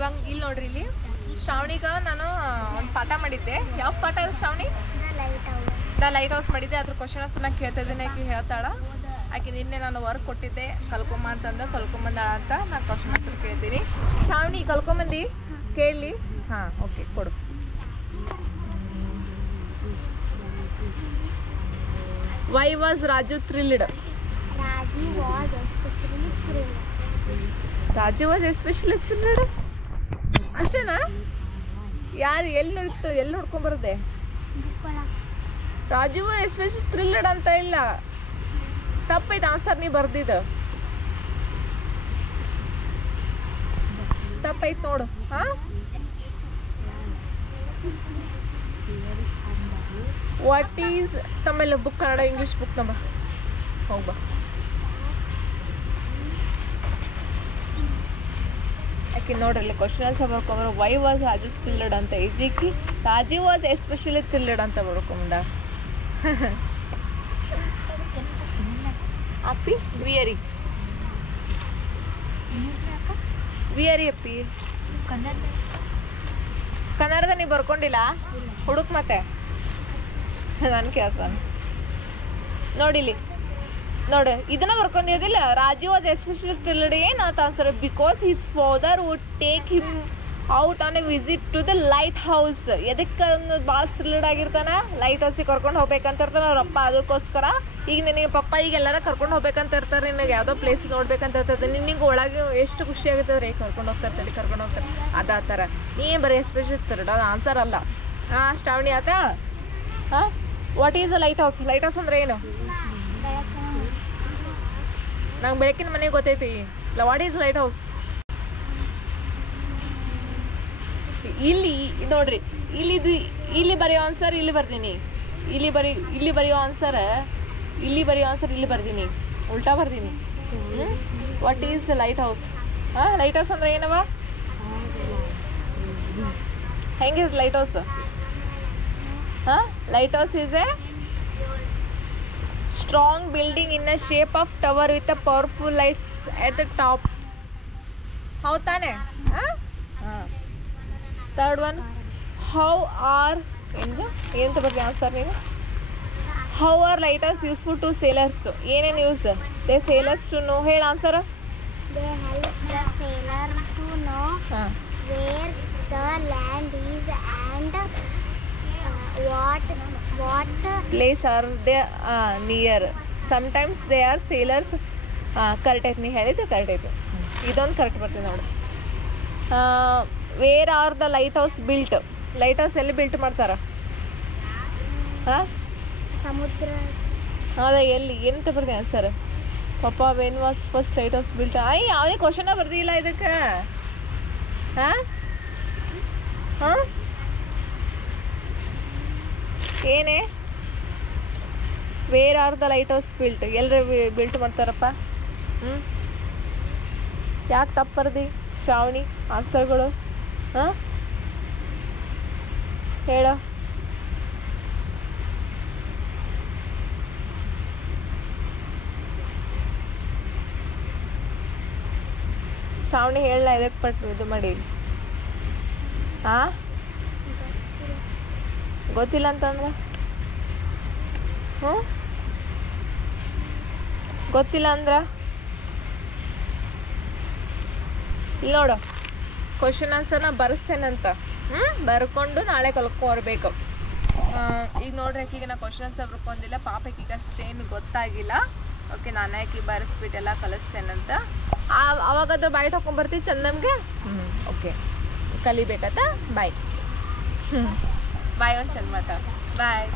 ಇವಾಗ ಇಲ್ಲಿ ನೋಡ್ರಿ, ಇಲ್ಲಿ ಶ್ರಾವಣಿಗ ನಾನು ಒಂದು ಪಾಠ ಮಾಡಿದ್ದೆ. ಯಾವ ಪಾಠ ಅದು ಶ್ರಾವಣಿ? ದ ಲೈಟ್ ಹೌಸ್ ಮಾಡಿದ್ದೆ. ಅದ್ರ ಕ್ವಶನ್ಸ್ ನಾನು ಕೇಳ್ತಾ ಇದ್ದೀನಿ. ಆಕೆ ಹೇಳ್ತಾಳ. ಆಕೆ ನಿನ್ನೆ ನಾನು ವರ್ಕ್ ಕೊಟ್ಟಿದ್ದೆ, ಕಲ್ಕೊಂಬ ಅಂತಂದು ಕಲ್ಕೊಂಬಂದಾಳ ಅಂತ ನಾನು ಕ್ವಶನ್ ಆನ್ಸರ್ ಕೇಳ್ತೀನಿ. ಶ್ರಾವಣಿ ಕಲ್ಕೊಂಬಂದಿ ಕೇಳಲಿ. ಹಾಂ, ಓಕೆ, ಕೊಡು. Why was Raju thrilled? Raju was especially thrilled. ಅಷ್ಟೇನಾ? ಯಾರು ಎಲ್ಲಿ ನೋಡ್ಕೊಂಬರ್ದೆ? ರಾಜು ವಾಸ್ ಎಸ್ಪೆಷಲಿ ಥ್ರಿಲ್ಡ್ ಅಂತ ಇಲ್ಲ, ತಪ್ಪೈತೆ ಆನ್ಸರ್. ನೀ ಬರ್ದಿದ್ದು ತಪ್ಪೈತೆ ನೋಡು. ಹಾ, what is Tamil book, Kannada, English book number ಹೋಗ್ಬಾ. ಯಾಕೆ ನೋಡ್ರಿ ಕ್ವಶನ್ ಆನ್ಸರ್ ಬರ್ಕೊಂಡ್ರೆ ವೈ ವಾಸ್ ರಾಜು ಥ್ರಿಲ್ಡ್ ಅಂತ ಇದಕ್ಕೆ ರಾಜು ವಾಸ್ ಎಸ್ಪೆಷಲಿ ಥ್ರಿಲ್ಡ್ ಅಂತ ಬರ್ಕೊಂಡ. ಅಪ್ಪಿ ವಿಯರಿ ಅಪ್ಪಿ ಕನ್ನಡದ ನೀವು ಬರ್ಕೊಂಡಿಲ್ಲ? ಹುಡುಕ್ ಮತ್ತೆ ನಾನು ಕೇಳ್ತಾನೆ. ನೋಡಿಲಿ ನೋಡು, ಇದನ್ನ ಬರ್ಕೊಂಡಿರೋದಿಲ್ಲ. ರಾಜು ವಾಸ್ ಎಸ್ಪೆಷಲಿ ಥ್ರಿಲ್ಡ್ ಏನು ಅಂತ answer? Because his father would take him out on a visit to the lighthouse. ಎದಕ್ಕೆ ಭಾಳ ಥ್ರಿಲ್ಡ್ ಆಗಿರ್ತಾನೆ? ಲೈಟ್ ಹೌಸಿಗೆ ಕರ್ಕೊಂಡು ಹೋಗ್ಬೇಕಂತ ಇರ್ತಾನೆ ಅವ್ರಪ್ಪ. ಅದಕ್ಕೋಸ್ಕರ ಈಗ ನಿನಗೆ ಪಪ್ಪ ಈಗ ಎಲ್ಲಾರ ಕರ್ಕೊಂಡು ಹೋಗ್ಬೇಕಂತ ಇರ್ತಾರೆ, ನಿನಗೆ ಯಾವುದೋ ಪ್ಲೇಸ್ ನೋಡ್ಬೇಕಂತ ಇರ್ತದೆ. ನಿನಗೆ ಒಳಗೆ ಎಷ್ಟು ಖುಷಿ ಆಗುತ್ತೆ ರೀ, ಕರ್ಕೊಂಡು ಹೋಗ್ತಾರೆ ಕರ್ಕೊಂಡು ಹೋಗ್ತಾರೆ. ಅದ ಆ ಥರ ನೀ ಬರೀ ಎಸ್ಪೆಷಲಿ ಥ್ರಿಲ್ಡ್, ಅದು ಆನ್ಸರ್ ಅಲ್ಲ. ಹಾಂ ಶ್ರಾವಣಿ ಆತ. ಹಾಂ, what is a light house? Light house ಅಂದ್ರೆ ಏನು? ನಂಗೆ ಬೆಳಕಿನ ಮನೆಗೆ ಗೊತ್ತೈತಿ. What is light house? ಇಲ್ಲಿ ನೋಡ್ರಿ, ಇಲ್ಲಿ ಬರೆಯೋ ಆನ್ಸರ್ ಇಲ್ಲಿ ಬರ್ತೀನಿ, ಇಲ್ಲಿ ಬರೆಯೋ ಆನ್ಸರ್ ಇಲ್ಲಿ ಬರ್ತೀನಿ, ಉಲ್ಟಾ ಬರ್ತೀನಿ. What is light house? ಹಾಂ, ಲೈಟ್ ಹೌಸ್ ಅಂದ್ರೆ ಏನವ? ಹೆಂಗಿದೆ ಲೈಟ್ ಹೌಸ್? ಹಾಂ, light house is A strong building in a shape of tower with a powerful lights at the top. ಹೌದು ತಾನೆ? ಥರ್ಡ್ ಒನ್, ಹೌ ಆರ್ ಏನು ಬರ್ತೀನಿ ಆನ್ಸರ್ ನೀನು? How are lighthouse useful to sailors? ಏನೇನು use they sailors to know? ಹೇಳ answer. They help the sailors to know where the land is and what place are they near. Sometimes they are sailors. Correct ಐತೆ, ನೀ ಹೇಳಿದ್ದು correct ಐತೆ. ಇದೊಂದು correct ಬರ್ತದೆ ನೋಡಿ. Where are the light house built? Light house ಎಲ್ಲಿ built ಮಾಡ್ತಾರ? ಹಾಂ, ಸಮುದ್ರ. ಅದ ಎಲ್ಲಿ ಏನಂತ ಬರ್ತೀನಿ answer? Papa when was first light house built? ಯಾವುದೇ ಕ್ವಶನ ಬರ್ದಿಲ್ಲ ಇದಕ್ಕೆ. ಹಾಂ ಹಾಂ, ಏನೇ where are the light house built? ಎಲ್ಲರೂ ಬಿಲ್ಟ್ ಮಾಡ್ತಾರಪ್ಪ. ಯಾಕೆ ತಪ್ಪು ಬರ್ದಿ ಶ್ರಾವಣಿ ಆನ್ಸರ್ಗಳು? ಹಾಂ, ಹೇಳೋ. ಶ್ರಾವಣಿ ಹೇಳ, ಇದಕ್ಕೆ ಪಟ್ಟು ಇದು ಮಾಡಿ. ಹಾಂ, ಗೊತ್ತಿಲ್ಲ ಅಂತಂದ್ರೆ? ಹ್ಞೂ, ಗೊತ್ತಿಲ್ಲ ಅಂದ್ರೆ ಇಲ್ಲಿ ನೋಡು, ಕ್ವಶನ್ ಆನ್ಸರ್ನ ಬರೆಸ್ತೇನಂತ. ಬರ್ಕೊಂಡು ನಾಳೆ ಕಲ್ತ್ಕೊಬರ್ಬೇಕು. ಈಗ ನೋಡ್ರಿ, ಆಕಿಗೆ ನಾ ಕ್ವಶನ್ ಆನ್ಸರ್ ಬರ್ಕೊಂಡಿಲ್ಲ. ಪಾಪಕ್ಕೀಗ ಅಷ್ಟೇನು ಗೊತ್ತಾಗಿಲ್ಲ. ಓಕೆ, ನಾನು ಆಕಿ ಬರೆಸ್ಬಿಟ್ಟೆಲ್ಲ ಕಲಿಸ್ತೇನಂತ. ಅವಾಗಾದ್ರೆ ಬಾಯ್ ಹಾಕೊಂಡ್ಬರ್ತೀವಿ ಚಂದಮ್ಗೆ. ಓಕೆ, ಕಲಿಬೇಕತ್ತ. ಬಾಯ್. ಬಾಯ್, ಒಂದು ಚಂದ ಮಾತಾಡ. ಬಾಯ್.